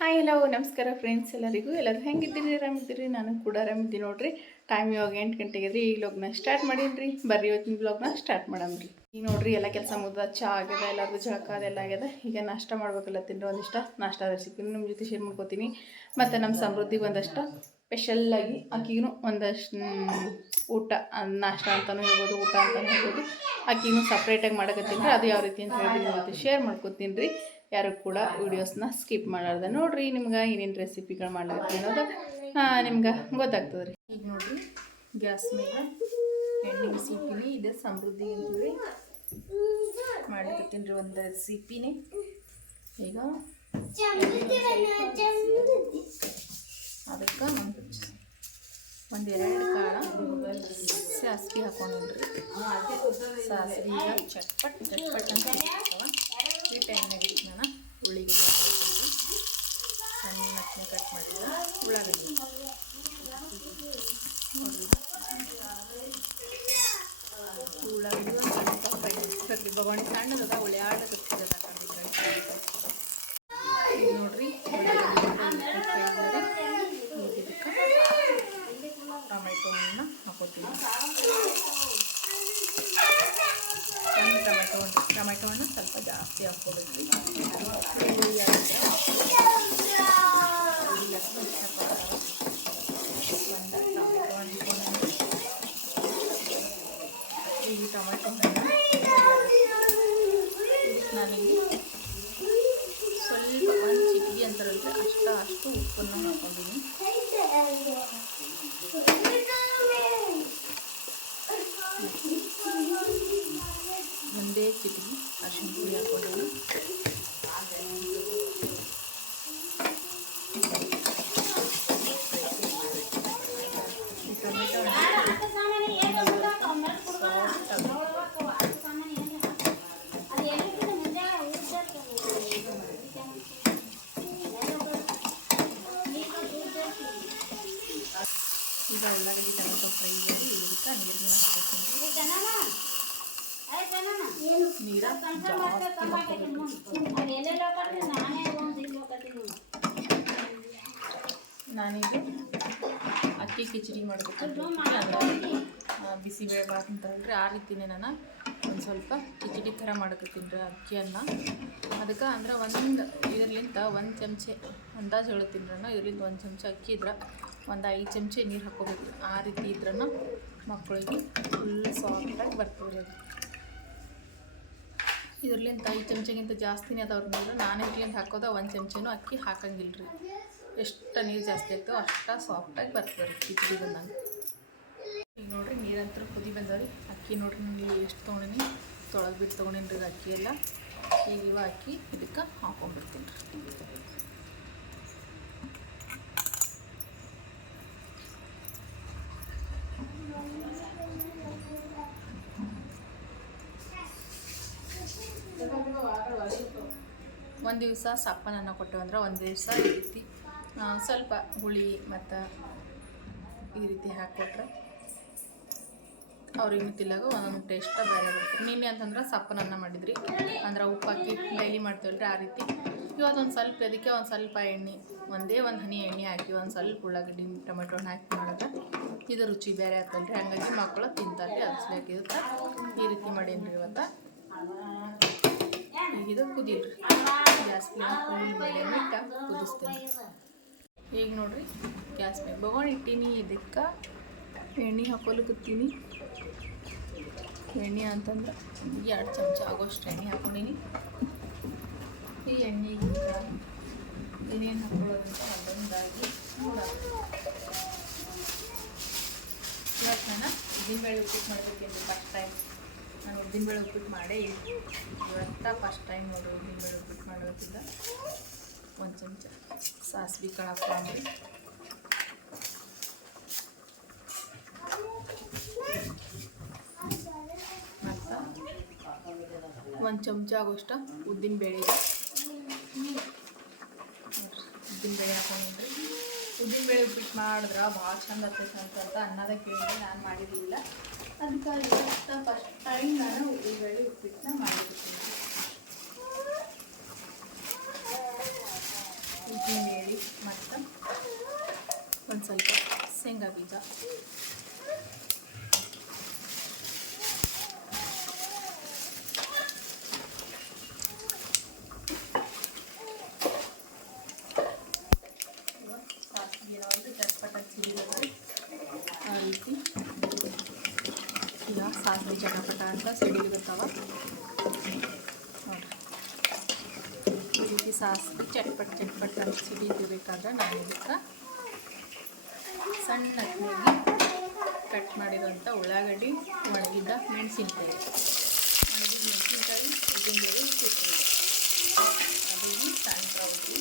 Hi hello ನಮಸ್ಕಾರ friends ಎಲ್ಲರಿಗೂ. ಎಲ್ಲರೂ ಹೆಂಗಿದ್ದೀರಿ? ಆರಾಮಿದ್ದೀರಿ? ನಾನು ಕೂಡ ಆರಾಮಿದ್ದೀನಿ ನೋಡ್ರಿ. ಟೈಮ್ ಇವಾಗ ಎಂಟು ಗಂಟೆಗೆ ರೀ ಈ ವ್ಲಾಗ್ನ ಸ್ಟಾರ್ಟ್ ಮಾಡೀನಿ ಬರ್ರಿ ಇವತ್ತಿನ ವ್ಲಾಗ್ನ ಸ್ಟಾರ್ಟ್ ಮಾಡಮ್ರಿ. ಈಗ ನೋಡ್ರಿ, ಎಲ್ಲ ಕೆಲಸ ಮುಗ್ದ. ಚಾ ಆಗ್ಯದ ಎಲ್ಲರಿಗೂ ಜಳಕ ಅದೆಲ್ಲ ಆಗ್ಯದ. ಈಗ ನಾಷ್ಟ ಮಾಡ್ಬೇಕಲ್ಲ ತಿಂದ್ರೆ ಒಂದಿಷ್ಟ. ನಾಷ್ಟ ರೆಸಿಪಿ ನಿಮ್ಮ ಜೊತೆ ಶೇರ್ ಮಾಡ್ಕೋತೀನಿ. ಮತ್ತು ನಮ್ಮ ಸಮೃದ್ಧಿಗೆ ಒಂದಷ್ಟು. ಸ್ಪೆಷಲ್ಲಾಗಿ ಆಕಿಗೂ ಒಂದಷ್ಟು ಊಟ ನಾಷ್ಟ ಅಂತಲೂ ಹೇಳ್ಬೋದು, ಊಟ ಅಂತಲೂ ಹೇಳ್ಬೋದು. ಆಕಿನೂ ಸಪ್ರೇಟಾಗಿ ಮಾಡಕತ್ತೀನಿ ರೀ, ಅದು ಯಾವ ರೀತಿ ಅಂತ ಹೇಳಿ ಜೊತೆ ಶೇರ್ ಮಾಡ್ಕೊತೀನಿ ರೀ. ಯಾರು ಕೂಡ ವೀಡಿಯೋಸ್ನ ಸ್ಕಿಪ್ ಮಾಡಾರ್ದ. ನೋಡಿರಿ ನಿಮ್ಗೆ ಏನೇನು ರೆಸಿಪಿಗಳು ಮಾಡ್ಲಾಕತ್ತೀನಿ ಅನ್ನೋದು ನಿಮ್ಗೆ ಗೊತ್ತಾಗ್ತದೆ ರೀ. ಈಗ ನೋಡಿರಿ, ಗ್ಯಾಸ್ ಮೇಲೆ ಎಣ್ಣೆ ರೆಸಿಪಿನಿ ಇದೆ ಸಮೃದ್ಧಿ ಅಂತೇಳಿ ಮಾಡ್ಲಿಕತ್ತೀನಿ ರೀ ಒಂದು ರೆಸಿಪಿನೇ ಈಗ ಅದಕ್ಕೆ ಒಂದು ಒಂದು ಎರಡು ಕಾಳ ಸಾಸ್ವಿ ಹಾಕೊಂಡಿನ್ರಿ ಸಾಸ್ವಿ ಈಗ ಚಟ್ಪಟ್ ಚಟ್ಪಟ್ ಅಂತ. ಈ ಟೈಮ್ನಾಗ ನಾನು ಹಾಕ್ತೀನಿ ಸಣ್ಣ ಮೆತ್ತನೆ ಕಟ್ ಮಾಡಿದ ಉಳ್ಳಾಗಡ್ಡಿ. ಉಳ್ಳಾಗಡ್ಡಿ ಒಂದು ಸ್ವಲ್ಪ ಫ್ರೈ ಮಾಡ್ಬೇಕು ಬಗೋಣಿ ಸಣ್ಣದದ ಈಗ ನೋಡ್ರಿ ಉಳ್ಳಾಗಡ್ಡಿ ಫ್ರೈ ಮಾಡಿ ಈಗ ಇದಕ್ಕೆ ಟೊಮೆಟೊ ಹಣ್ಣು ಹಾಕೋತೀನಿ ಒಂದು ಟೊಮೆಟೊ ಹಣ್ಣು ಟೊಮೆಟೊ ಹಣ್ಣು ಸ್ವಲ್ಪ ಜಾಸ್ತಿ ಹಾಕ್ಕೋಬೇಕು ಈರುಳ್ಳಿ ಹಾಕಿದ್ರೆ ಈರುಳ್ಳಿ ಅಷ್ಟು ಇಷ್ಟಪಡ್ತಾರೆ ಒಂದು ಟೊಮೆಟೊ ಹಣ್ಣು ಈ ಟೊಮೆಟೊ ಹಣ್ಣು ಇದಕ್ಕೆ ನಾನಿಲ್ಲಿ ಸ್ವಲ್ಪ ಒಂದು ಚಿಟಿಗೆ ಅಂತಾರಲ್ರಿ ಅಷ್ಟ ಅಷ್ಟು ಉಪ್ಪನ್ನು ಹಾಕೊಂಡಿನಿ ಒಂದೇ ಚಿಟಿಗೆ ಅರಿಶಿನ ಪುಡಿ ಹಾಕೊಂಡಿನಿ ಈ ಟೊಮೆಟೊ ಹಣ್ಣು ಈಗ ಉಳ್ಳಾಗಡ್ಡಿ, ಟೊಮೆಟೊ ಫ್ರೈ ಮಾಡಿ ಇದಕ್ಕೆ ನೀರನ್ನ ಹಾಕೋತೀನಿ ನೀರ ಹಾಕೋಬೇಕು. ನಾನೀಗ ಅಕ್ಕಿ ಕಿಚಡಿ ಮಾಡಬೇಕು. ಬಿಸಿಬೇಳೆ ಬಾತ್ ಅಂತಾರಲ್ರಿ ಆ ರೀತಿನೇ ನಾನು ಒಂದು ಸ್ವಲ್ಪ ಕಿಚಡಿ ಥರ ಮಾಡಕತ್ತೀನಿ ಅಕ್ಕಿಯನ್ನು ಅದಕ್ಕೆ ಅಂದ್ರೆ ಒಂದು ಇದರ್ಲಿಂದ ಒಂದು ಚಮಚೆ ಅಂದಾಜು ಹೇಳ್ತೀನಿ ನಾನು. ಇದರಿಂದ ಒಂದು ಚಮಚ ಅಕ್ಕಿ ಇದ್ರೆ. ಒಂದು ಐದು ಚಮಚೆ ನೀರು ಹಾಕೋಬೇಕು. ಆ ರೀತಿ ಇದ್ರೂ ಮಕ್ಕಳಿಗೆ ಫುಲ್ ಸಾಫ್ಟಾಗಿ ಬರ್ತದೆ ಅದು ಐದು ಚಮಚಗಿಂತ ಜಾಸ್ತಿನೇ ಅದಾವ್ರ ನೀರು ನಾನು ಇದ್ರಲಿಂದ ಹಾಕೋದ ಒಂದು ಚಮಚನೂ ಅಕ್ಕಿ ಹಾಕಂಗಿಲ್ಲ ರೀ ಎಷ್ಟು ನೀರು ಜಾಸ್ತಿ ಆಗ್ತೋ ಅಷ್ಟು ಸಾಫ್ಟಾಗಿ ಬರ್ತದೆ ರೀ ಕಿಚಡಿ ಬಂದಂಗೆ. ಈಗ ನೋಡಿರಿ ನೀರಂತರ ಕುದಿ ಬಂದವ್ರಿ. ಅಕ್ಕಿ ನೋಡ್ರಿ ನಾನು ಎಷ್ಟು ತೊಗೊಂಡಿನಿ. ತೊಳೆದು ಬಿಟ್ಟು ತೊಗೊಂಡಿನಿ ರೀ ಅಕ್ಕಿ ಎಲ್ಲ. ಈಗ ಅಕ್ಕಿ ಇದಕ್ಕೆ ಹಾಕೊಂಡ್ಬಿಡ್ತೀನಿ ರೀ ಒಂದು ದಿವಸ ಸಪ್ಪನನ್ನು ಕೊಟ್ಟು ಅಂದ್ರೆ ಒಂದು ದಿವಸ ಈ ರೀತಿ ಸ್ವಲ್ಪ ಹುಳಿ ಮತ್ತು ಈ ರೀತಿ ಹಾಕ್ಕೊಟ್ರೆ ಅವ್ರಿಗೆ ತಿಲ್ಲಾಗ ಒಂದೊಂದು ಟೇಸ್ಟ್ ಬೇರೆ ಬರುತ್ತೆ. ನಿನ್ನೆ ಅಂತಂದ್ರೆ ಸಪ್ಪನ ಅನ್ನ ಮಾಡಿದ್ರಿ. ಅಂದ್ರೆ ಉಪ್ಪು ಹಾಕಿ ಡೈಲಿ ಮಾಡ್ತೀವಲ್ರಿ ಆ ರೀತಿ. ಇವತ್ತೊಂದು ಸ್ವಲ್ಪ, ಅದಕ್ಕೆ ಒಂದು ಸ್ವಲ್ಪ ಎಣ್ಣೆ, ಒಂದೇ ಒಂದು ಹನಿ ಎಣ್ಣೆ ಹಾಕಿ ಒಂದು ಸ್ವಲ್ಪ ಉಳ್ಳಾಗಡ್ಡಿ ಟೊಮೆಟೊ ಹಾಕಿ ಮಾಡಿದ್ರೆ ಇದು ರುಚಿ ಬೇರೆ ಆಗ್ತಲ್ರಿ ಹಂಗಾಗಿ ಮಕ್ಕಳು ತಿಂತಾರೆ ಇದಕ್ಕೆ ಈ ರೀತಿ ಮಾಡೀನಿ ಇವತ್ತು. ಇದು ಕುದಿಯಿರಿ. ಗ್ಯಾಸ್ ಇಟ್ಟು ಕುದಿಸ್ತೀನಿ. ಈಗ ನೋಡ್ರಿ, ಗ್ಯಾಸ್ ಮೇಲೆ ಬಗೊಂಡು ಇಟ್ಟೀನಿ, ಇದಕ್ಕೆ ಎಣ್ಣೆ ಹಾಕೊಲಿಕತ್ತೀನಿ ಎಣ್ಣೆ ಅಂತಂದ್ರೆ ಎರಡು ಚಮಚ ಆಗೋಷ್ಟು ಎಣ್ಣೆ ಹಾಕೊಂಡೀನಿ. ಈ ಎಣ್ಣೆಗೆ ಏನೇನು ಹಾಕೊಳ್ಳೋದಂತ ಅದೊಂದಾಗಿ ಇವತ್ತು ನಾನು ಉದ್ದಿನಬೇಳೆ ಉಪ್ಪಿಟ್ಟು ಮಾಡ್ಬೇಕೇನು ಫಸ್ಟ್ ಟೈಮ್ ನಾನು ಉದ್ದಿನಬೇಳೆ ಉಪ್ಪಿಟ್ಟು ಮಾಡೇ ಇತ್ತು ಇವತ್ತ ಫಸ್ಟ್ ಟೈಮ್ ನೋಡ್ರಿ ಉದ್ದಿನಬೇಳೆ ಉಪ್ಪಿಟ್ಟು ಮಾಡೋದಿಲ್ಲ ಒಂದು ಚಮಚ ಸಾಸಿವೆ ಕಾಳು ಮತ್ತು ಒಂದು ಚಮಚ ಆಗೋಷ್ಟು ಉದ್ದಿನಬೇಳೆ. ಉದ್ದಿನಬೇಳೆ ಹಾಕೊಂಡ್ರಿ ಉದ್ದಿನಬೇಳೆ ಉಪ್ಪಿಟ್ಟು ಮಾಡಿದ್ರೆ ಭಾಳ ಚಂದ ಆಗ್ತೈತೆ ಅಂತ ಅನ್ನದ ಕೇಳಿದ್ರೆ ನಾನು ಮಾಡಿರಲಿಲ್ಲ. ಅದಕ್ಕಾಗಿ ಫಸ್ಟ್ ಟೈಮ್ ನಾನು ಈರುಳ್ಳಿ ಉಪ್ಪಿಟ್ಟನ್ನ ಮಾಡಿರ್ತೀನಿ. ಬೇಳೆ ಮತ್ತು ಒಂದು ಸ್ವಲ್ಪ ಶೇಂಗಾ ಬೀಜ ಸಾಸಿವೆ ಒಂದು ಚಟ್ಪಟ ಸಿಡಿದಲ್ಲಿ ಆ ರೀತಿ ಈಗ ಸಾಸಿವೆ ಚಟಪಟ ಅಂತ ಸಿಡಿಲಿಗುತ್ತವ ನೋಡ್ರಿ ಈ ರೀತಿ ಸಾಸಿವೆ ಚಟ್ಪಟ್ ಚಟ್ಪಟ್ ಅಂತ ಸಿಡಿಬೇಕಾದ್ರೆ ನಾನು ಇದಕ್ಕೆ ಸಣ್ಣ ಹೋಗಿ ಕಟ್ ಮಾಡಿರೋಂಥ ಉಳ್ಳಾಗಡ್ಡಿ ಒಣಗಿದ್ದ ಮೆಣಸಿನ್ಕಾಯಿ. ಒಣಗಿದ ಮೆಣಸಿನ್ಕಾಯಿ ಉದ್ದಿನ ಬೇಳೆ ಇಟ್ಟಿರ್ತೀನಿ ಅದಿಗೆ ಸಣ್ಣ ರೌಂಡಿ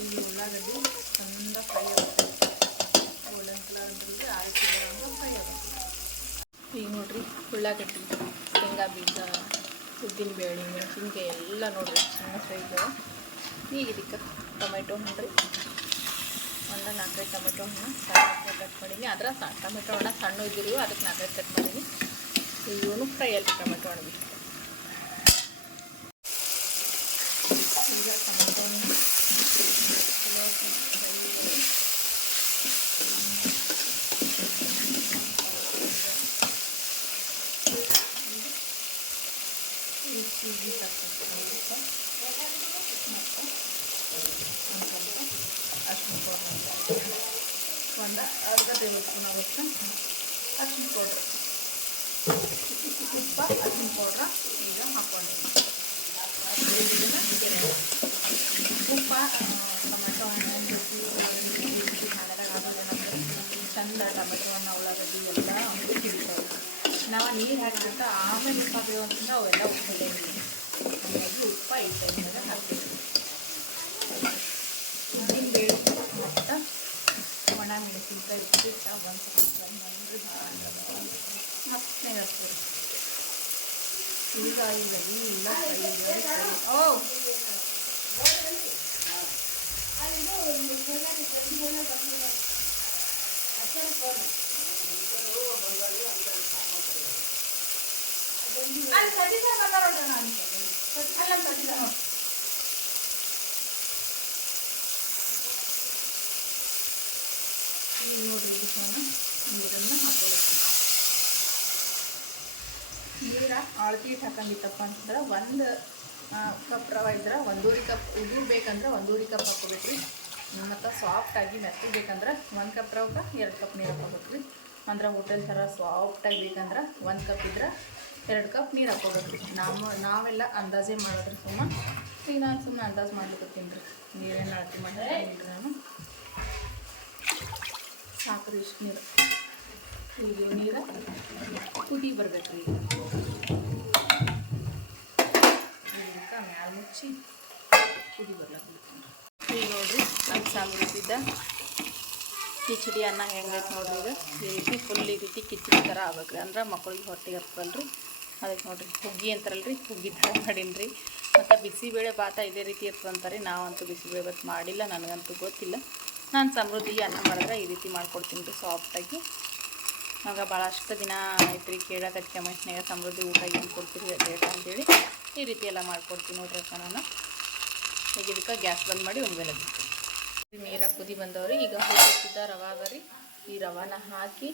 ಈ ಉಳ್ಳಾಗಡ್ಡಿ ಚಂದ ಫ್ರೈ ಆಗುತ್ತೆ ಗೋಲ್ಡನ್ ಕಲರ್ ಅಂದ್ರೆ ಆ ರೀತಿ ಬರೋಂಗ ಫ್ರೈ ಆಗುತ್ತೆ ಈಗ ನೋಡ್ರಿ ಉಳ್ಳಾಗಡ್ಡಿ ಶೇಂಗಾ ಬೀಜ ಉದ್ದಿನ ಬೇಳೆ ಮೆಣಸಿನ್ಕಾಯಿ ಎಲ್ಲ ನೋಡಿರಿ ಸಣ್ಣ ಇದ್ದಾವೆ ಈಗ ಇದಕ್ಕೆ ಟೊಮೆಟೊ ನೋಡ್ರಿ ಒಂದು ನಾಲ್ಕೈದು ಟೊಮೆಟೊ ಹಣ್ಣು ಸಣ್ಣ ಕಟ್ ಮಾಡೀನಿ. ಅದರ ಟೊಮೆಟೊ ಹಣ್ಣು ಸಣ್ಣ ಇದ್ದಿರಿ ಅದಕ್ಕೆ ನಾಲ್ಕೈದು ಕಟ್ ಮಾಡೀನಿ. ಇವನು ಫ್ರೈ ಅಲ್ಲಿ ಟೊಮೆಟೊ ಹಣ್ಣು ಈಗ ಟೊಮೆಟೊ ಹಣ್ಣು ಚಲೋ ಫ್ರೈ ಇದೆ ಈ ಚೀಸಿ ತಕ್ಕಂಥ ಮತ್ತು ಅರ್ಶಿನ ಪೌಡ್ರ್ ಒಂದು ಅರ್ಧ ಟೇಬಲ್ ಸ್ಪೂನ್ ಆಗುತ್ತೆ ಅರ್ಶಿನ ಪೌಡ್ರ್ ಉಪ್ಪ ಅರ್ಶಿನ ಪೌಡ್ರ ಈಗ ಹಾಕ್ಕೊಂಡಿದ್ದೀನಿ ಉಪ್ಪ ಟೊಮೆಟೊ ಹಣ್ಣು ಹಾಕೋದೇನಂದ್ರೆ ಚಂದ ಟೊಮೆಟೊ ಹಣ್ಣು ಉಳ್ಳಾಗಡ್ಡಿ ಎಲ್ಲ ಹಿಡಿತಾವೆ ನಾವು ನೀರು ಹಾಕಿಬಿಟ್ಟು ಆಮೇಲೆ ಉಪ್ಪು ಹಾಕಿದೆವು ಅಂತಂದ್ರೆ ಅವೆಲ್ಲ ಉಪ್ಪಿಲ್ಲ ಹಾಗಾಗಿ ಉಪ್ಪ ಟೈಮ್ನಾಗ ಹಾಕ್ತೀವಿ ಉದ್ದಿನ ಬೇಳೆ ಮತ್ತು ಒಣ ಮೆಣಸಿನ್ಕಾಯಿ ಇಟ್ಬಿಟ್ಟು ಒಂದು ಸ್ವಲ್ಪ ಮಂಡ್ರಿ ಮತ್ತನೇ ಹಾಕ್ತೀವಿ ಈಗ ಇವೆಲ್ಲ ಫ್ರೈ ಓ ಅಲ್ಲಿ ಸಜ್ಜಿ ಸಾರು ಬಂದಾರ ನೋಡ್ರಿ ನಾನು ಅಲ್ಲ ಸಜ್ಜಿ ಸಾರು ನೋಡ್ರಿ. ಈಗ ನೋಡ್ರಿ ಇದಕ್ಕೆ ನಾನು ನೀರನ್ನು ಹಾಕೋಬೇಕು ನೀರ ಅಳತಿ ಹಾಕಂಗಿತ್ತಪ್ಪ ಅಂತಂದ್ರೆ ಒಂದು ಕಪ್ ರವೆ ಇದ್ರೆ ಒಂದೂರಿ ಕಪ್ ಉದುರು ಬೇಕಂದ್ರೆ ಒಂದೂವರೆ ಕಪ್ ಹಾಕೋಬೇಕ್ರಿ ಮತ್ತು ಸಾಫ್ಟಾಗಿ ಮೆತ್ತಬೇಕಂದ್ರೆ ಒಂದು ಕಪ್ ರವಕ ಎರಡು ಕಪ್ ನೀರು ಹಾಕೋಬೇಕು ರೀ ಅಂದ್ರೆ ಹೋಟೆಲ್ ಥರ ಸಾಫ್ಟಾಗಿ ಬೇಕಂದ್ರೆ ಒಂದು ಕಪ್ ಇದ್ರೆ ಎರಡು ಕಪ್ ನೀರು ಹಾಕೋಬೇಕ್ರಿ ನಾವು, ನಾವೆಲ್ಲ ಅಂದಾಜೇ ಮಾಡೋದ್ರಿ ಸುಮ್ಮ. ಈಗ ನಾನು ಸುಮ್ಮನೆ ಅಂದಾಜು ಮಾಡ್ಲಿಕ್ಕೆ ರೀ. ನೀರೇನು ಅಳತಿ ಮಾಡಿದ್ರೆ ನಾನು. ಸಾಕ್ರಿ ಇಷ್ಟು ನೀರು. ಈಗ ನೀರು ಕುದಿ ಬರ್ಬೇಕು ರೀ ಇದಕ್ಕೆ ಮ್ಯಾಲ ಮುಚ್ಚಿ ಕುದಿ ಬರ್ಲಕ್ಕೆ ಈಗ ನೋಡ್ರಿ ಸಾಂಬಾರು ಇದ್ದ ಕಿಚಡಿ ಅನ್ನ ಹೆಂಗೈತೆ ನೋಡ್ರಿ ಈಗ. ಈ ರೀತಿ ಫುಲ್ ಈ ರೀತಿ ಕಿಚಡಿ ಥರ ಆಗ್ಬೇಕ್ರಿ. ಅಂದ್ರೆ ಮಕ್ಕಳಿಗೆ ಹೊಟ್ಟೆಗೆ ಹತ್ತಲ್ರಿ ಅದಕ್ಕೆ ನೋಡಿರಿ, ಹುಗ್ಗಿ ಅಂತಾರಲ್ರಿ, ಹುಗ್ಗಿ ಥರ ಮಾಡೀನಿ ರೀ ಮತ್ತು ಬಿಸಿಬೇಳೆ ಭಾತ ಇದೇ ರೀತಿ ಇರ್ತಂತಾರೆ ನಾವಂತೂ ಬಿಸಿಬೇಳೆ ಭಾತ್ ಮಾಡಿಲ್ಲ, ನನಗಂತೂ ಗೊತ್ತಿಲ್ಲ. ನಾನು ಸಮೃದ್ಧಿಗೆ ಅನ್ನ ಮಾಡಿದ್ರೆ ಈ ರೀತಿ ಮಾಡ್ಕೊಡ್ತೀನಿ ರೀ ಸಾಫ್ಟಾಗಿ ಆಗ. ಭಾಳಷ್ಟು ದಿನ ಆಯ್ತು ರೀ ಕೇಳಕತ್ತಿ ಕಮೆಂಟ್ನಾಗ ಸಮೃದ್ಧಿ, ಊಟ ಏನು ಕೊಡ್ತೀರಿ ರೇಟ್ ಅಂತೇಳಿ. ಈ ರೀತಿ ಎಲ್ಲ ಮಾಡ್ಕೊಡ್ತೀನಿ ನೋಡ್ರಿ ಅಕ್ಕ ನಾನು. ಈಗ ಇದಕ್ಕೆ ಗ್ಯಾಸ್ ಬಂದ್ ಮಾಡಿ ಒಂದ್ಮೇಲೆ ನೀರ ಕುದಿ ಬಂದವ್ರಿ. ಈಗ ಹೋಗಿದ್ದ ರವೆ ರೀ ಈ ರವಾನ ಹಾಕಿ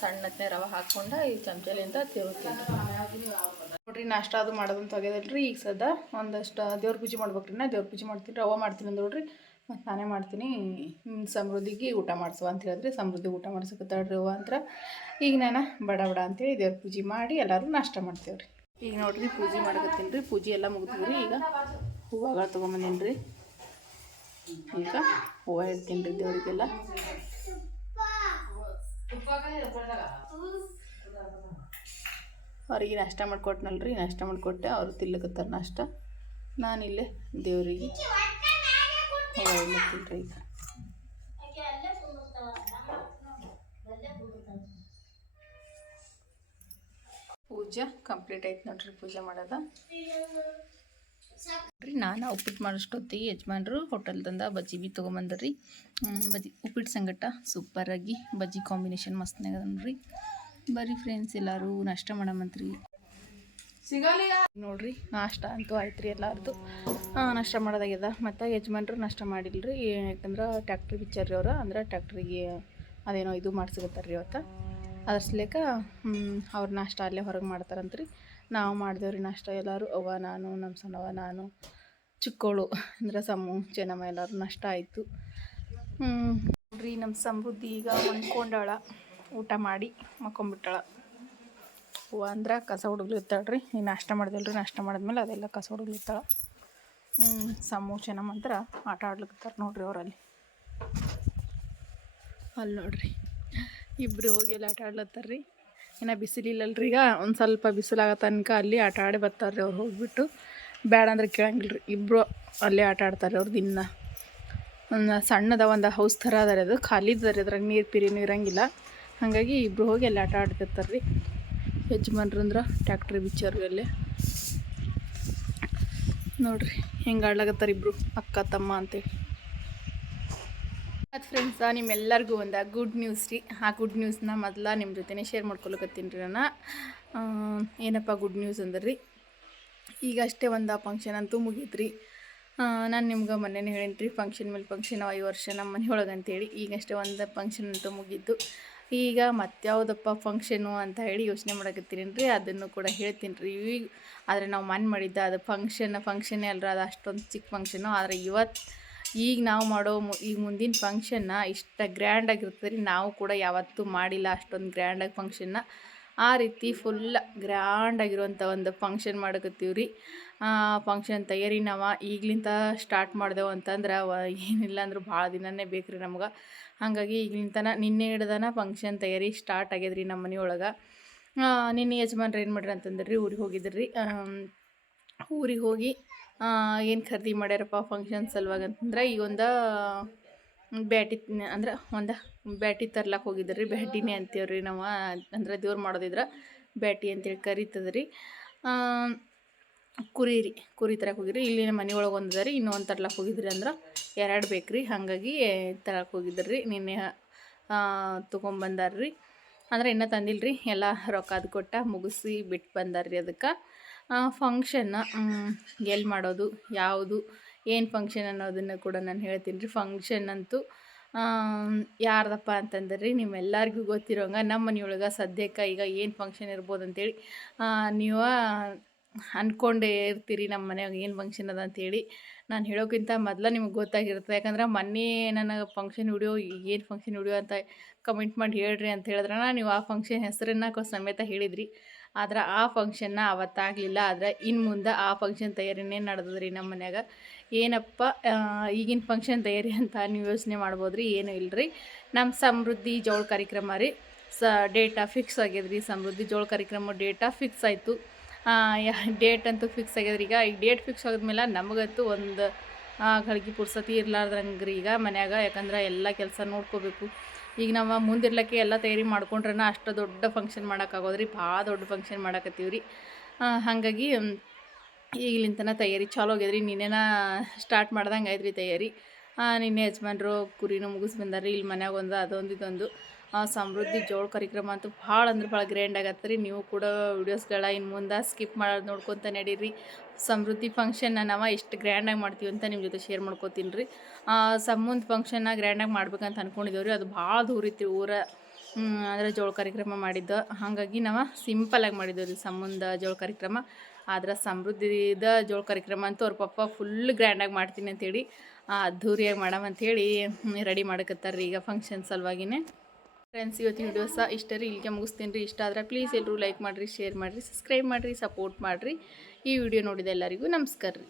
ಸಣ್ಣತ್ನೆ ರವೆ ಹಾಕ್ಕೊಂಡು ಈ ಚಮಚಲಿಂದ ತಿರುತ್ತೀನಿ ನೋಡ್ರಿ, ನಾಷ್ಟ ಅದು ಮಾಡೋದಂತ ತೆಗೆದಲ್ರಿ ಈಗ ಸದ ಒಂದಷ್ಟು ದೇವ್ರ ಪೂಜೆ ಮಾಡ್ಬೇಕ್ರಿ. ನಾ ದೇವ್ರ ಪೂಜೆ ಮಾಡ್ತೀನಿ. ರವೆ ಮಾಡ್ತೀನಿ ನೋಡ್ರಿ. ಮತ್ತು ನಾನೇ ಮಾಡ್ತೀನಿ. ಸಮೃದ್ಧಿಗೆ ಊಟ ಮಾಡಿಸುವ ಅಂತ ಹೇಳಿದ್ರೆ ಸಮೃದ್ಧಿ ಊಟ ಮಾಡಿಸ್ಕೊತಾಳ್ರಿ ಅವ್ವ ಅಂತ ಈಗ ನಾನು ಬಡ ಬಡ ಅಂತೇಳಿ ದೇವ್ರ ಪೂಜೆ ಮಾಡಿ ಎಲ್ಲರೂ ನಾಷ್ಟ ಮಾಡ್ತೇವ್ರಿ. ಈಗ ನೋಡ್ರಿ, ಪೂಜೆ ಮಾಡಕತ್ತೀನಿ ರೀ ಪೂಜೆ ಎಲ್ಲ ಮುಗಿದ್ರಿ ಈಗ. ಹೂವಾಗಳು ತೊಗೊಂಬಂದೀನಿ ರೀ ಈಗ ಹೂವು ಇಡ್ತೀನಿ ರೀ ದೇವರಿಗೆಲ್ಲ. ಅವ್ರಿಗೆ ನಾಷ್ಟ ಮಾಡಿಕೊಟ್ನಲ್ರಿ, ನಾಷ್ಟ ಮಾಡಿಕೊಟ್ಟೆ. ಅವರು ತಿಲ್ಲಕತ್ತಾರ ನಾಷ್ಟ. ನಾನಿಲ್ಲೇ ದೇವರಿಗೆ. ಹೂವು ಇಡ್ತೀನಿ ರೀ ಈಗ. ಪೂಜೆ ಕಂಪ್ಲೀಟ್ ಆಯ್ತು ನೋಡ್ರಿ ಪೂಜೆ ಮಾಡೋದ. ರೀ ನಾನು ಉಪ್ಪಿಟ್ಟು ಮಾಡೋಷ್ಟೊತ್ತಿಗೆ ಯಜಮಾನ್ರು ಹೋಟೆಲ್ದಿಂದ ಬಜ್ಜಿ ಬಿ ತೊಗೊಂಬಂದ್ರಿ. ಬಜ್ಜಿ ಉಪ್ಪಿಟ್ಟು ಸಂಗಟ ಸೂಪರಾಗಿ ಬಜ್ಜಿ ಕಾಂಬಿನೇಷನ್ ಮಸ್ತ್ನಾಗ ನೋಡ್ರಿ. ಬರ್ರಿ ಫ್ರೆಂಡ್ಸ್ ಎಲ್ಲರೂ ನಾಷ್ಟ ಮಾಡಮಂತ್ರಿ. ನೋಡ್ರಿ ನಾಷ್ಟ ಅಂತೂ ಆಯ್ತು ರೀ ಎಲ್ಲಾರ್ದು ನಾಷ್ಟ ಮಾಡೋದಾಗ್ಯದ. ಮತ್ತು ಯಜಮಾನ್ರು ನಾಷ್ಟ ಮಾಡಿಲ್ಲರಿ ಯಾಕಂದ್ರೆ ಟ್ಯಾಕ್ಟ್ರಿ ಬಿಚ್ಚಾರ್ರಿ ಅವ್ರು. ಅಂದ್ರೆ ಟ್ಯಾಕ್ಟ್ರಿಗೆ ಅದೇನೋ ಇದು ಮಾಡಿಸ್ಕೊತಾರ್ರಿ ರೀ ಅವತ್ತು. ಅದ್ರ ಅವ್ರ ನಾಷ್ಟ ಅಲ್ಲೇ ಹೊರಗೆ ಮಾಡ್ತಾರಂತ್ರಿ. ನಾವು ಮಾಡ್ದೇವ್ರಿ ನಾಷ್ಟ ಎಲ್ಲರೂ, ಅವ್ವ ನಾನು ನಮ್ಮ ಸಣ್ಣವ ನಾನು, ಚಿಕ್ಕೋಳು, ಅಂದ್ರೆ ಸಮ್ಮು ಚೆನ್ನಮ್ಮ ಎಲ್ಲರೂ ನಷ್ಟ ಆಯಿತು. ನೋಡ್ರಿ ನಮ್ಮ ಸಮೃದ್ಧಿ ಈಗ ಹೊಂದ್ಕೊಂಡಾಳ, ಊಟ ಮಾಡಿ ಮಕ್ಕೊಂಬಿಟ್ಟಾಳ. ಹೂವು ಅಂದ್ರೆ ಕಸ ರೀ ಈ ನಾಷ್ಟ ಮಾಡಿದಲ್ರಿ, ನಾಷ್ಟ ಮಾಡಿದ್ಮೇಲೆ ಅದೆಲ್ಲ ಕಸ ಹುಡುಗ್ಲಿರ್ತಾಳ. ಹ್ಞೂ ಸಮು, ಚೆನ್ನಮ್ಮ ಅಂದ್ರೆ ಆಟ ಆಡ್ಲಿಕ್ತಾರೆ ನೋಡ್ರಿ ಅವರಲ್ಲಿ. ಅಲ್ಲಿ ನೋಡ್ರಿ. ಇಬ್ಬರು ಹೋಗಿ ಅಲ್ಲಿ ಆಟ ಆಡ್ಲತ್ತಾರ್ರಿ. ಇನ್ನು ಬಿಸಿಲಿಲ್ಲಲ್ರಿ ಈಗ. ಒಂದು ಸ್ವಲ್ಪ ಬಿಸಿಲಾಗ ತನಕ ಅಲ್ಲಿ ಆಟ ಆಡಿ ಬರ್ತಾರ್ರಿ ಅವ್ರು ಹೋಗ್ಬಿಟ್ಟು. ಬೇಡ ಅಂದ್ರೆ ಕೇಳಂಗಿಲ್ಲ ರೀ ಇಬ್ಬರು ಅಲ್ಲೇ ಆಟ ಆಡ್ತಾರೆ ಅವ್ರು ದಿನ. ಒಂದು ಸಣ್ಣದ ಒಂದು ಹೌಸ್ ಥರ ಅದಾರೆ ಅದು. ಖಾಲಿ ಇದ್ದಾರೆ ಅದ್ರಾಗ ನೀರು ಪಿರಿನೂ ಇರಂಗಿಲ್ಲ. ಹಾಗಾಗಿ ಇಬ್ಬರು ಹೋಗಿ ಅಲ್ಲಿ ಆಟ ಆಡ್ತಿರ್ತಾರೆ ರೀ ಯಜಮಾನ್ರು ಅಂದ್ರೆ ಟ್ಯಾಕ್ಟ್ರಿ ಬಿಚ್ಚಾರು ಅಲ್ಲಿ. ನೋಡ್ರಿ ಹೆಂಗೆ ಆಡ್ಲಾಗತ್ತಾರೆ ಇಬ್ಬರು ಅಕ್ಕ, ತಮ್ಮ ಅಂತೇಳಿ. ಮತ್ತು ಫ್ರೆಂಡ್ಸ ನಿಮ್ಮೆಲ್ಲರಿಗೂ ಒಂದು ಗುಡ್ ನ್ಯೂಸ್ ರೀ. ಆ ಗುಡ್ ನ್ಯೂಸ್ನ ಮೊದಲ ನಿಮ್ಮ ಜೊತೆನೇ ಶೇರ್ ಮಾಡ್ಕೊಳಕತ್ತೀನಿ ರೀ ನಾನು. ಏನಪ್ಪ ಗುಡ್ ನ್ಯೂಸ್ ಅಂದ್ರೆ? ರೀ ಈಗ ಅಷ್ಟೇ ಒಂದು ಫಂಕ್ಷನ್ ಅಂತೂ ಮುಗೀತು ರೀ ನಾನು ನಿಮ್ಗೆ ಮೊನ್ನೆನೇ ಹೇಳಿನಿ ರೀ ಫಂಕ್ಷನ್ ಮೇಲೆ ಫಂಕ್ಷನ್ ಐದು ವರ್ಷ ನಮ್ಮ ಮನೆಯೊಳಗೆ ಅಂತೇಳಿ ಈಗಷ್ಟೇ ಒಂದು ಫಂಕ್ಷನ್ ಅಂತೂ ಮುಗೀತು. ಈಗ ಮತ್ಯಾವುದಪ್ಪ ಫಂಕ್ಷನು ಅಂತ ಹೇಳಿ ಯೋಚನೆ ಮಾಡಕತ್ತೀನಿ ರೀ? ಅದನ್ನು ಕೂಡ ಹೇಳ್ತೀನಿ ರೀ. ಈಗ ಆದರೆ ನಾವು ಮನ್ ಮಾಡಿದ್ದ ಅದು ಫಂಕ್ಷನ್ ಫಂಕ್ಷನ್ನೇ ಅಲ್ರ, ಅದು ಅಷ್ಟೊಂದು ಚಿಕ್ಕ ಫಂಕ್ಷನು ಆದರೆ ಇವತ್ತು ಈಗ ನಾವು ಮಾಡೋ ಈ ಮುಂದಿನ ಫಂಕ್ಷನ್ನ ಇಷ್ಟ ಗ್ರ್ಯಾಂಡಾಗಿರ್ತದೆ ರೀ ನಾವು ಕೂಡ ಯಾವತ್ತೂ ಮಾಡಿಲ್ಲ ಅಷ್ಟೊಂದು ಗ್ರ್ಯಾಂಡಾಗಿ ಫಂಕ್ಷನ್ನ ಆ ರೀತಿ ಫುಲ್ ಗ್ರ್ಯಾಂಡಾಗಿರುವಂಥ ಒಂದು ಫಂಕ್ಷನ್ ಮಾಡಕತ್ತೀವಿ ರೀ ಫಂಕ್ಷನ್ ತಯಾರಿ ನಾವು ಈಗ್ಲಿಂದ ಸ್ಟಾರ್ಟ್ ಮಾಡ್ದೇವು ಅಂತಂದ್ರೆ ಏನಿಲ್ಲ ಅಂದ್ರೆ ಭಾಳ ದಿನನೇ ಬೇಕು ರೀ ನಮ್ಗೆ. ಹಾಗಾಗಿ ಈಗ್ಲಿಂತನ ನಿನ್ನೆ ಹಿಡ್ದನ ಫಂಕ್ಷನ್ ತಯಾರಿ ಸ್ಟಾರ್ಟ್ ಆಗ್ಯದ್ರಿ ನಮ್ಮ ಮನೆಯೊಳಗೆ ನಿನ್ನೆ ಯಜಮಾನ್ರು ಏನು ಮಾಡ್ರಿ ಅಂತಂದ್ರೆ ರೀ ಊರಿಗೆ ಹೋಗಿದ್ರಿ. ಊರಿಗೆ ಹೋಗಿ ಏನು ಖರೀದಿ ಮಾಡ್ಯಾರಪ್ಪ ಫಂಕ್ಷನ್ ಸಲುವಾಗಿ ಅಂತಂದ್ರೆ ಈ ಒಂದು ಬ್ಯಾಟಿ, ಅಂದ್ರೆ ಒಂದು ಬ್ಯಾಟಿ ತರ್ಲಕ್ಕೆ ಹೋಗಿದ್ರಿ, ಬ್ಯಾಟಿನೇ ಅಂತೀವ್ರಿ ನಾವು, ಅಂದ್ರೆ ದೇವ್ರು ಮಾಡೋದಿದ್ರೆ ಬ್ಯಾಟಿ ಅಂತೇಳಿ ಕರೀತದೆ ರೀ ಕುರಿ ರೀ ಕುರಿ ತರಕ್ಕೆ ಹೋಗಿರಿ ಇಲ್ಲಿ ಮನೆ ಒಳಗೆ ಒಂದು ಅದ ರೀ ಒಂದು ತರ್ಲಕ್ಕೆ ಹೋಗಿದ್ರಿ ಅಂದ್ರೆ ಎರಡು ಬೇಕು ರೀ ಹಾಗಾಗಿ ತರಕ್ಕೆ ಹೋಗಿದ್ರಿ ರೀ ನಿನ್ನೆ ತೊಗೊಂಬಂದಾರ್ರಿ ಅಂದ್ರೆ ಇನ್ನೂ ತಂದಿಲ್ಲ ರೀ ಎಲ್ಲ ರೊಕ್ಕ ಅದು ಕೊಟ್ಟ ಮುಗಿಸಿ ಬಿಟ್ಟು ಬಂದಾರ್ರಿ ಅದಕ್ಕೆ. ಫಂಕ್ಷನ್ನ ಎಲ್ಲಿ ಮಾಡೋದು, ಯಾವುದು, ಏನು ಫಂಕ್ಷನ್ ಅನ್ನೋದನ್ನು ಕೂಡ ನಾನು ಹೇಳ್ತೀನಿ ರೀ. ಫಂಕ್ಷನ್ ಅಂತೂ ಯಾರ್ದಪ್ಪ ಅಂತಂದ್ರೆ ರೀ ನಿಮ್ಮೆಲ್ಲರಿಗೂ ಗೊತ್ತಿರೋಂಗೆ ನಮ್ಮ ಮನೆಯೊಳಗೆ ಸದ್ಯಕ್ಕೆ ಈಗ ಏನು ಫಂಕ್ಷನ್ ಇರ್ಬೋದು ಅಂತೇಳಿ ನೀವು ಅಂದ್ಕೊಂಡೇ ಇರ್ತೀರಿ ನಮ್ಮ ಮನೆಯಾಗ ಏನು ಫಂಕ್ಷನ್ ಅದ ಅಂತೇಳಿ. ನಾನು ಹೇಳೋಕ್ಕಿಂತ ಮೊದಲು ನಿಮ್ಗೆ ಗೊತ್ತಾಗಿರುತ್ತೆ. ಯಾಕಂದ್ರೆ ಮೊನ್ನೆ ನನ್ನ ಫಂಕ್ಷನ್ ವಿಡಿಯೋ ಏನು ಫಂಕ್ಷನ್ ವಿಡಿಯೋ ಅಂತ ಕಮೆಂಟ್ ಮಾಡಿ ಹೇಳ್ರಿ ಅಂತ ಹೇಳಿದ್ರೆ ನೀವು ಆ ಫಂಕ್ಷನ್ ಹೆಸರನ್ನ ಸಮೇತ ಹೇಳಿದ್ರಿ. ಆದ್ರೆ ಆ ಫಂಕ್ಷನ್ನ ಅವತ್ತಾಗಲಿಲ್ಲ. ಆದರೆ ಇನ್ನು ಮುಂದೆ ಆ ಫಂಕ್ಷನ್ ತಯಾರಿನೇ ನಡೆದದ್ರಿ ನಮ್ಮ ಮನ್ಯಾಗ. ಏನಪ್ಪ ಈಗಿನ ಫಂಕ್ಷನ್ ತಯಾರಿ ಅಂತ ನೀವು ಯೋಚನೆ ಮಾಡ್ಬೋದು ರೀ ಏನೂ ಇಲ್ಲರಿ ನಮ್ಮ ಸಮೃದ್ಧಿ ಜೋಳ ಕಾರ್ಯಕ್ರಮ ರೀ. ಸ ಡೇಟಾ ಫಿಕ್ಸ್ ಆಗ್ಯದ್ರಿ. ಸಮೃದ್ಧಿ ಜೋಳ ಕಾರ್ಯಕ್ರಮ ಡೇಟಾ ಫಿಕ್ಸ್ ಆಯಿತು. ಡೇಟ್ ಅಂತೂ ಫಿಕ್ಸ್ ಆಗ್ಯದ್ರಿ. ಈಗ ಈ ಡೇಟ್ ಫಿಕ್ಸ್ ಆದ್ಮೇಲೆ ನಮಗಂತೂ ಒಂದು ಗಳಿಗೆ ಪುರ್ಸತಿ ಇರ್ಲಾರ್ದಂಗೆ ರೀ ಈಗ ಮನ್ಯಾಗ. ಯಾಕಂದ್ರೆ ಎಲ್ಲ ಕೆಲಸ ನೋಡ್ಕೋಬೇಕು. ಈಗ ನಾವು ಮುಂದಿರ್ಲಕ್ಕೆ ಎಲ್ಲ ತಯಾರಿ ಮಾಡ್ಕೊಂಡ್ರೆ ಅಷ್ಟು ದೊಡ್ಡ ಫಂಕ್ಷನ್ ಮಾಡೋಕ್ಕಾಗೋದ್ರಿ ಭಾಳ ದೊಡ್ಡ ಫಂಕ್ಷನ್ ಮಾಡಕತ್ತೀವಿ ರೀ ಹಾಗಾಗಿ ಈಗಲಿಂದನ ತಯಾರಿ ಚಾಲೂ ಆಗ್ಯದ್ರಿ. ನಿನ್ನೆನ ಸ್ಟಾರ್ಟ್ ಮಾಡ್ದಂಗೆ ಆಯ್ತು ರೀ ತಯಾರಿ ನಿನ್ನೆ ಯಜಮಾನ್ರು ಕುರಿನೂ ಮುಗಿಸ್ ಬಂದಾರ್ರಿ. ಇಲ್ಲಿ ಮನ್ಯಾಗ ಒಂದು ಅದೊಂದು ಇದೊಂದು. ಸಮೃದ್ಧಿ ಜೋಳ ಕಾರ್ಯಕ್ರಮ ಅಂತೂ ಭಾಳ ಅಂದ್ರೆ ಭಾಳ ಗ್ರ್ಯಾಂಡ್ ಆಗತ್ತೆ ರೀ. ನೀವು ಕೂಡ ವೀಡಿಯೋಸ್ಗಳ ಇನ್ನು ಮುಂದೆ ಸ್ಕಿಪ್ ಮಾಡೋದು ನೋಡ್ಕೊತ ನಡೀರಿ. ಸಮೃದ್ಧಿ ಫಂಕ್ಷನ್ನ ನಾವು ಎಷ್ಟು ಗ್ರ್ಯಾಂಡಾಗಿ ಮಾಡ್ತೀವಿ ಅಂತ ನಿಮ್ಮ ಜೊತೆ ಶೇರ್ ಮಾಡ್ಕೋತೀನಿ ರೀ. ಸಮುಂದ್ ಫಂಕ್ಷನ್ನ ಗ್ರ್ಯಾಂಡಾಗಿ ಮಾಡ್ಬೇಕಂತ ಅಂದ್ಕೊಂಡಿದ್ದೇವೆ ರೀ ಅದು ಭಾಳ ದೂರ ಇತ್ತು ಊರ. ಅಂದರೆ ಜೋಳ ಕಾರ್ಯಕ್ರಮ ಮಾಡಿದ್ದು. ಹಾಗಾಗಿ ನಾವು ಸಿಂಪಲಾಗಿ ಮಾಡಿದ್ದೇವೆ ರೀ ಸಂಬಂಧ ಜೋಳ ಕಾರ್ಯಕ್ರಮ. ಆದ್ರೆ ಸಮೃದ್ಧಿದ ಜೋಳ ಕಾರ್ಯಕ್ರಮ ಅಂತೂ ಅವ್ರ ಪಪ್ಪ ಫುಲ್ ಗ್ರ್ಯಾಂಡಾಗಿ ಮಾಡ್ತೀನಿ ಅಂತೇಳಿ ಅದ್ಧೂರಿಯಾಗಿ ಹೇಳಿ ರೆಡಿ ಮಾಡಕತ್ತಾರ ರೀ ಈಗ ಫಂಕ್ಷನ್ ಸಲುವಾಗಿನೇ. ಫ್ರೆಂಡ್ಸ್ ಇವತ್ತಿನ ಸಹ ಇಷ್ಟ ರೀ. ಇಲ್ಲಿಗೆ ಮುಗಿಸ್ತೀನಿ ರೀ. ಇಷ್ಟ ಆದರೆ ಪ್ಲೀಸ್ ಎಲ್ಲರೂ ಲೈಕ್ ಮಾಡಿರಿ ಶೇರ್ ಮಾಡಿರಿ ಸಬ್ಸ್ಕ್ರೈಬ್ ಮಾಡಿರಿ ಸಪೋರ್ಟ್ ಮಾಡಿರಿ. ಈ ವಿಡಿಯೋ ನೋಡಿದ ಎಲ್ಲರಿಗೂ ನಮಸ್ಕಾರ ರೀ.